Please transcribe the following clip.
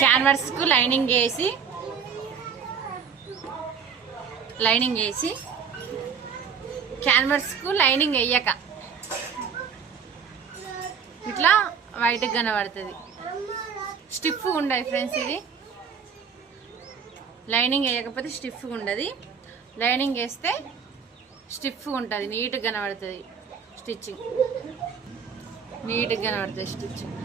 క్యాన్వర్స్కు lining వేసి క్యాన్వర్స్కు lining వేయక ఇట్లా వైట్గా కనబడుతుంది. స్టిఫ్గా ఉండదు ఫ్రెండ్స్. ఇది లైనింగ్ వేయకపోతే స్టిఫ్గా ఉండదు. లైనింగ్ వేస్తే స్టిఫ్గా ఉంటుంది, నీట్గా కనబడుతుంది. స్టిచ్చింగ్ నీట్గా కనబడుతుంది. స్టిచ్చింగ్